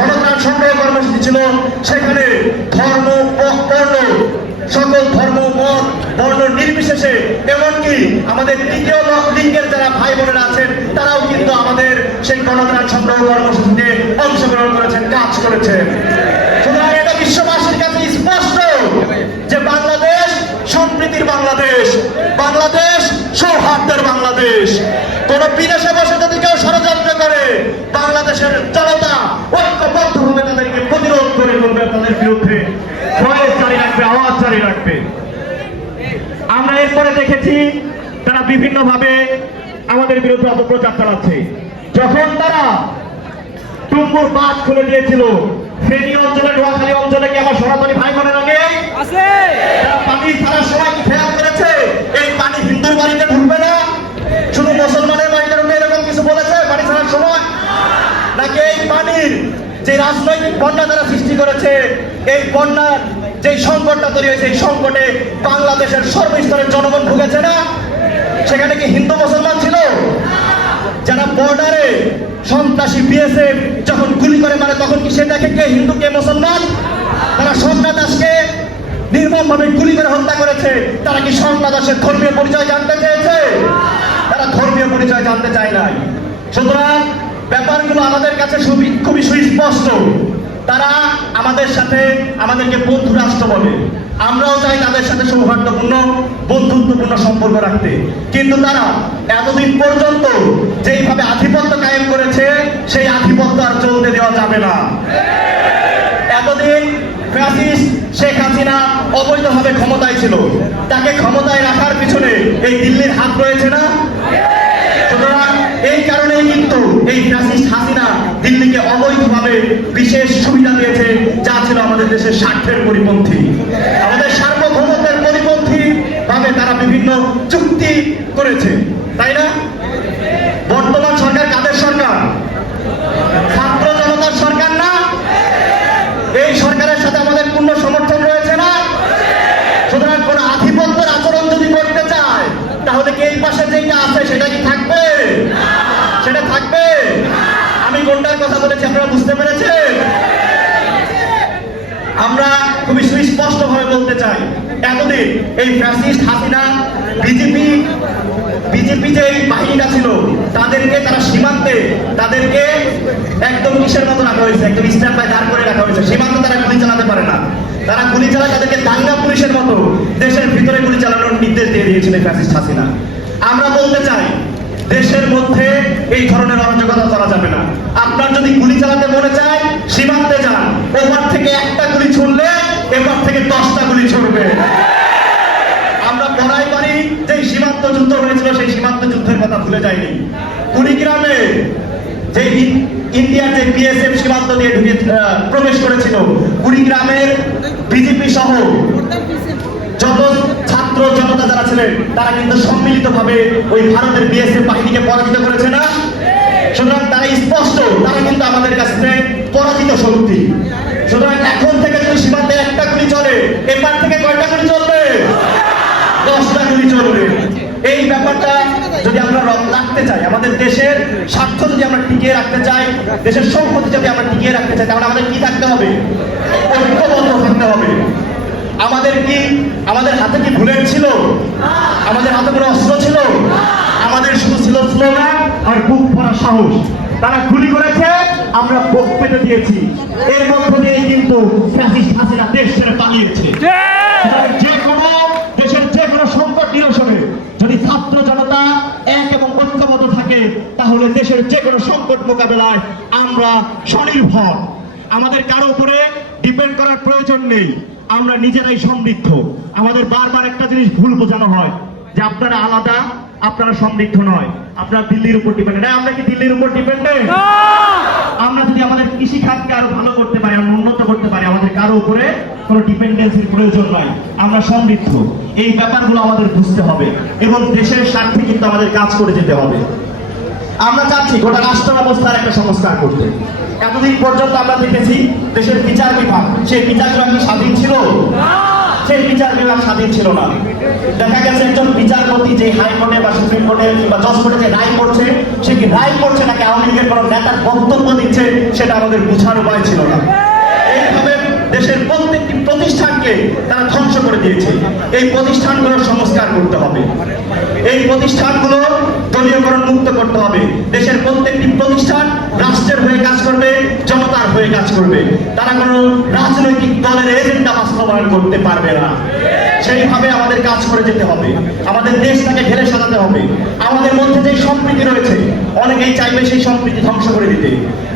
গণত্রাণ সংগ্রহ কর্মসূচি ছিল, সেখানে ধর্ম বর্ণ সকল ধর্ম মত বর্ণ নির্বিশেষে এমনকি আমাদের তৃতীয় লিঙ্গের যারা ভাই বোনেরা আছেন তারাও কিন্তু আমাদের সেই গণত্রাণ সংগ্রহ কর্মসূচিতে অংশগ্রহণ করেছেন, কাজ করেছেন। সুতরাং এটা বিশ্ববাসীর কাছে স্পষ্ট যে বাংলাদেশ সম্প্রীতির বাংলাদেশ, বাংলাদেশ সৌহার্দ্যের বাংলাদেশ। কোন বিদেশে বসে যদি কেউ ষড়যন্ত্র করে বাংলাদেশের জনতা ঐক্যবদ্ধভাবে তাদেরকে প্রতিরোধ করে তুলবে, তাদের বিরুদ্ধে ভয়েস জারি রাখবে, আওয়াজ জারি রাখবে। আমরা এরপরে দেখেছি তারা বিভিন্ন ভাবে আমাদের বিরুদ্ধে অপপ্রচার চালাচ্ছে। যখন তারা টুম্বুর বাঁধ খুলে দিয়েছিল ফেনী অঞ্চলে, নোয়াখালী অঞ্চলে কি আমার সনাতনী ভাই বোনেরা নেই? পানি ছাড়ার সময় কি খেয়াল করেছে এই পানি হিন্দুর বাড়িতে ঢুকবে না, শুধু মুসলমানের বাড়িতে ঢুকবে, এরকম কিছু বলেছে পানি ছাড়ার সময়? নাকি এই পানির যে রাজনৈতিক বন্যা তারা সৃষ্টি করেছে, এই বন্যার যে সংকটটা তৈরি হয়েছে, এই সংকটে বাংলাদেশের সর্বস্তরের জনগণ ভুগেছে না? সেখানে কি হিন্দু মুসলমান ছিল? যারা বর্ডারে সন্ত্রাসী বিএসএফ যখন গুলি করে মারে তখন কি সে দেখে কে হিন্দু কে মুসলমান? তারা সোমনাথ দাসকে নির্মমভাবে গুলি করে হত্যা করেছে, তারা কি সোমনাথ দাসের ধর্মীয় পরিচয় জানতে চেয়েছে? তারা ধর্মীয় পরিচয় জানতে চায় নাই। সুতরাং ব্যাপারগুলো আমাদের কাছে খুবই সুস্পষ্ট। তারা আমাদের সাথে আমাদেরকে বন্ধু রাষ্ট্র বলে, আমরাও চাই তাদের সাথে সৌহার্দ্যপূর্ণ বন্ধুত্বপূর্ণ সম্পর্ক রাখতে, কিন্তু তারা এতদিন পর্যন্ত যেইভাবে আধিপত্য কায়েম করেছে সেই আধিপত্য আর চলতে দেওয়া যাবে না। এতদিন ফ্যাসিস্ট শেখ হাসিনা অবৈধভাবে ক্ষমতায় ছিল, তাকে ক্ষমতায় রাখার পিছনে এই দিল্লির হাত রয়েছে না? সুতরাং এই কারণেই কিন্তু এই ফ্যাসিস্ট হাসিনা দিল্লিকে অবৈধভাবে বিশেষ সুবিধা দিয়েছে, যা ছিল আমাদের দেশের স্বার্থের পরিপন্থী, আমাদের সার্বভৌমত্বের পরিপন্থী ভাবে তারা বিভিন্ন চুক্তি করেছে, তাই না? বর্তমান সরকার কাদের সরকার? ছাত্র জনতার সরকার না? এই সরকারের সাথে আমাদের পূর্ণ সমর্থন রয়েছে না? সুতরাং কোন আধিপত্যের আচরণ যদি করতে চায় তাহলে কি এই পাশে যেটা আছে সেটা কি থাকবে? সেটা থাকবে? আমি কোনটার কথা বলেছি আপনারা বুঝতে পেরেছেন? আমরা খুবই সুস্পষ্ট ভাবে বলতে চাই, এতদিন এই ফ্যাসিস্ট হাসিনা বিজেপি যে বাহিনীটা ছিল তাদেরকে তারা সীমান্তে তাদেরকে একদম কিসের মতো রাখা হয়েছে, একদম স্ট্যান্ড বাই দাঁড় করে রাখা হয়েছে। সীমান্তে তারা গুলি চালাতে পারে না, তারা গুলি চালায় তাদেরকে দাঙ্গা পুলিশের মতো দেশের ভিতরে গুলি চালানোর নির্দেশ দিয়ে দিয়েছিল ফ্যাসিস্ট হাসিনা। আমরা বলতে চাই দেশের মধ্যে এই ধরনের অরাজকতা করা যাবে না। আপনার যদি গুলি চালাতে মনে চায় সীমান্তে যান, ওপার থেকে একটা গুলি ছুড়লে এপার থেকে 10টা গুলি ছুড়বে। আমরা পড়াই পারি যে সীমান্ত যুদ্ধ হয়েছিল সেই সীমান্ত যুদ্ধের কথা ভুলে যায়নি। কুড়িগ্রামে যে ইন্ডিয়ার যে বিএসএফ সীমান্ত দিয়ে প্রবেশ করেছিল, কুড়িগ্রামের বিজেপি সহ যত ছাত্র জনতা যারা ছিলেন তারা কিন্তু সম্মিলিতভাবে ওই ভারতের বিএসএফ বাহিনীকে পরাজিত করেছে না? সুতরাং তারা স্পষ্ট, তারা কিন্তু আমাদের কাছে পরাজিত শক্তি। সুতরাং এখন থেকে যদি সীমান্তে একটা গুলি চলে, এপার থেকে কয়টা গুলি চলবে? 10টা গুলি চলবে। এই ব্যাপারটা যদি আমরা রাখতে চাই, আমাদের দেশের স্বার্থ যদি আমরা টিকিয়ে রাখতে চাই, দেশের সম্পত্তি যদি আমরা টিকিয়ে রাখতে চাই, তাহলে আমাদের কি থাকতে হবে? ঐক্যবদ্ধ থাকতে হবে। আমাদের হাতে কি বুলেট ছিল? আমাদের হাতে কোনো অস্ত্র ছিল? আমাদের শুধু ছিল স্লোগান আর বুক ভরা সাহস। তারা গুলি করেছে, আমরা বুক পেতে দিয়েছি। এর মধ্যে দিয়েই কিন্তু ফ্যাসিস্ট হাসিনা দেশ ছেড়ে পালিয়েছে। দেশের যে কোনো সংকট নিরসনে যদি ছাত্র জনতা এক এবং ঐক্যবদ্ধ থাকে তাহলে দেশের যে কোনো সংকট মোকাবেলায় আমরা স্বনির্ভর। আমাদের কারো উপরে ডিপেন্ড করার প্রয়োজন নেই, আমরা নিজেরাই সমৃদ্ধ। আমাদের বারবার একটা জিনিস ভুল বোঝানো হয় যে আপনারা আলাদা, আপনারা সমৃদ্ধ নয়, আপনারা দিল্লির উপর ডিপেন্ডেন্ট। আমরা কি দিল্লির উপর ডিপেন্ডেন্ট? আমরা যদি আমাদের কৃষি খাতকে আরো ভালো করতে পারি, আমরা উন্নত করতে পারি, আমাদের কারো উপরে কোনো ডিপেন্ডেন্সির প্রয়োজন নাই, আমরা সমৃদ্ধ। এই ব্যাপারগুলো আমাদের বুঝতে হবে এবং দেশের স্বার্থে কিন্তু আমাদের কাজ করে যেতে হবে। আমরা চাচ্ছি গোটা রাষ্ট্র ব্যবস্থার একটা সংস্কার করতে। এতদিন পর্যন্ত আমরা দেখেছি দেশের বিচার বিভাগ, সেই বিচার বিভাগ কি স্বাধীন ছিল? সেই বিচার বিভাগ স্বাধীন ছিল না। দেখা গেছে একজন বিচারপতি যে হাইকোর্টে বা সুপ্রিম কোর্টে বা জজ কোর্টে যে রায় করছে, সে কি রায় করছে নাকি আওয়ামী লীগের কোনো নেতার বক্তব্য দিচ্ছে সেটা আমাদের বোঝার উপায় ছিল না। এইভাবে দেশের প্রত্যেকটি প্রতিষ্ঠানকে তারা ধ্বংস করে দিয়েছে। এই প্রতিষ্ঠানগুলোর সংস্কার করতে হবে, এই প্রতিষ্ঠানগুলো দলীয়করণ মুক্ত করতে হবে। দেশের প্রত্যেকটি প্রতিষ্ঠান রাষ্ট্রের হয়ে কাজ করবে, জনতার হয়ে কাজ করবে। তারা কোনো রাজনৈতিক দলের এজেন্ডা বাস্তবায়ন করতে পারবে না। সেইভাবে আমাদের কাজ করে যেতে হবে। আমাদের দেশটাকে ঢেলে সাজাতে হবে। আমাদের মধ্যে যে সম্প্রীতি রয়েছে, অনেকেই চাইবে সেই সম্প্রীতি ধ্বংস করে দিতে,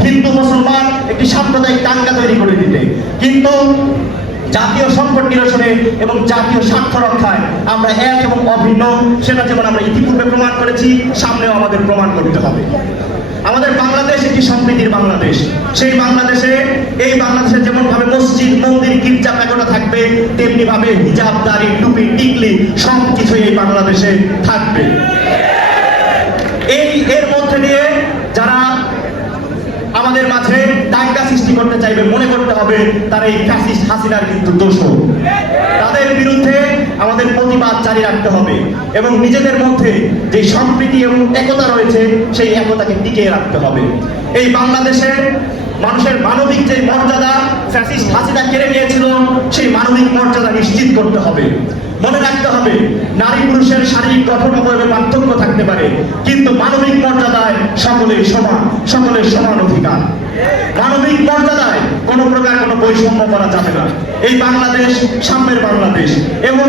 হিন্দু মুসলমান একটি সাম্প্রদায়িক দাঙ্গা তৈরি করে দিতে। কিন্তু জাতীয় সংকট নিরসনে এবং জাতীয় স্বার্থ রক্ষায় আমরা এক এবং অভিন্ন, সেটা যেমন আমরা ইতিপূর্বে প্রমাণ করেছি, সামনেও আমাদের প্রমাণ করতে হবে। আমাদের বাংলাদেশ একটি সম্প্রীতির বাংলাদেশ। সেই বাংলাদেশে, এই বাংলাদেশে যেমন ভাবে মসজিদ, মন্দির, গির্জা প্যাগোডা থাকবে, তেমনি ভাবে হিজাব, দাড়ি, টুপি, টিকলি সবকিছু এই বাংলাদেশে থাকবে। এর মধ্যে দিয়ে যারা আমাদের মাঝে দাঙ্গা সৃষ্টি করতে চাইবে, মনে করতে হবে তারা এই ফ্যাসিস্ট হাসিনার কিন্তু দোষর। তাদের বিরুদ্ধে আমাদের প্রতিবাদ জারি রাখতে হবে এবং নিজেদের মধ্যে যে সম্প্রীতি এবং একতা রয়েছে সেই একতাকে টিকিয়ে রাখতে হবে। এই বাংলাদেশের মানুষের মানবিক যে মর্যাদা ফ্যাসিস্ট হাসিনা কেড়ে নিয়েছিল, সেই মানবিক মর্যাদা নিশ্চিত করতে হবে। মনে রাখতে হবে, নারী পুরুষের শারীরিক গঠন অবয়বে পার্থক্য থাকতে পারে, কিন্তু মানবিক মর্যাদায় সকলের সমান, সকলের সমান অধিকার। মানবিক মর্যাদায় কোনো প্রকার কোনো বৈষম্য করা যাবে না। এই বাংলাদেশ সাম্যের বাংলাদেশ এবং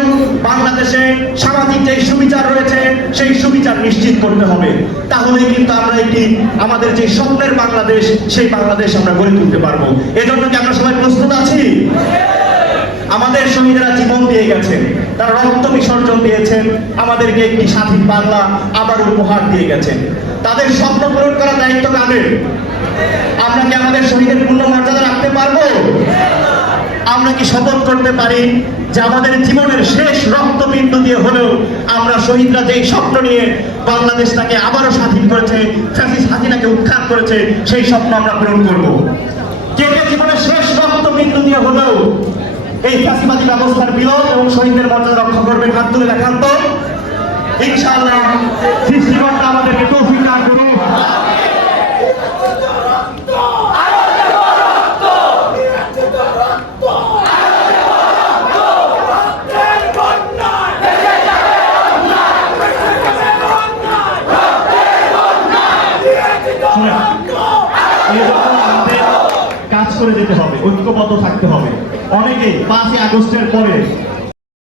বাংলাদেশে সামাজিক যে সুবিচার রয়েছে সেই সুবিচার নিশ্চিত করতে হবে। তাহলেই কিন্তু আমরা একটি আমাদের যে স্বপ্নের বাংলাদেশ, সেই বাংলাদেশ আমরা গড়ে তুলতে পারবো। এজন্য কি আমরা সবাই প্রস্তুত আছি? আমাদের শহীদরা জীবন দিয়ে গেছেন, তারা রক্ত বিসর্জন দিয়েছেন, আমাদেরকে একটি স্বাধীন বাংলা আবার উপহার দিয়ে গেছেন। তাদের স্বপ্ন পূরণ করার দায়িত্ব কাদের? আমরা কি আমাদের শহীদের পূর্ণ মর্যাদা রাখতে পারবো? আমরা কি শপথ করতে পারি যে আমাদের জীবনের শেষ রক্তবিন্দু দিয়ে হলেও আমরা শহীদরা যেই স্বপ্ন নিয়ে বাংলাদেশটাকে আবারও স্বাধীন করেছে, ফ্যাসিস্ট হাসিনাকে উৎখাত করেছে, সেই স্বপ্ন আমরা পূরণ করব? কে কে জীবনের শেষ রক্তবিন্দু দিয়ে হলেও এই ফ্যাসিবাদী ব্যবস্থার বিলোপ এবং শহীদদের মর্যাদা রক্ষা করবেন? হাত তুলে দেখান তো। ইনশাআল্লাহ সৃষ্টিকর্তা আমাদেরকে তৌফিক দান করুন। কাজ করে যেতে হবে, ঐক্যবদ্ধ থাকতে হবে। অনেকেই 5 আগস্টের পরে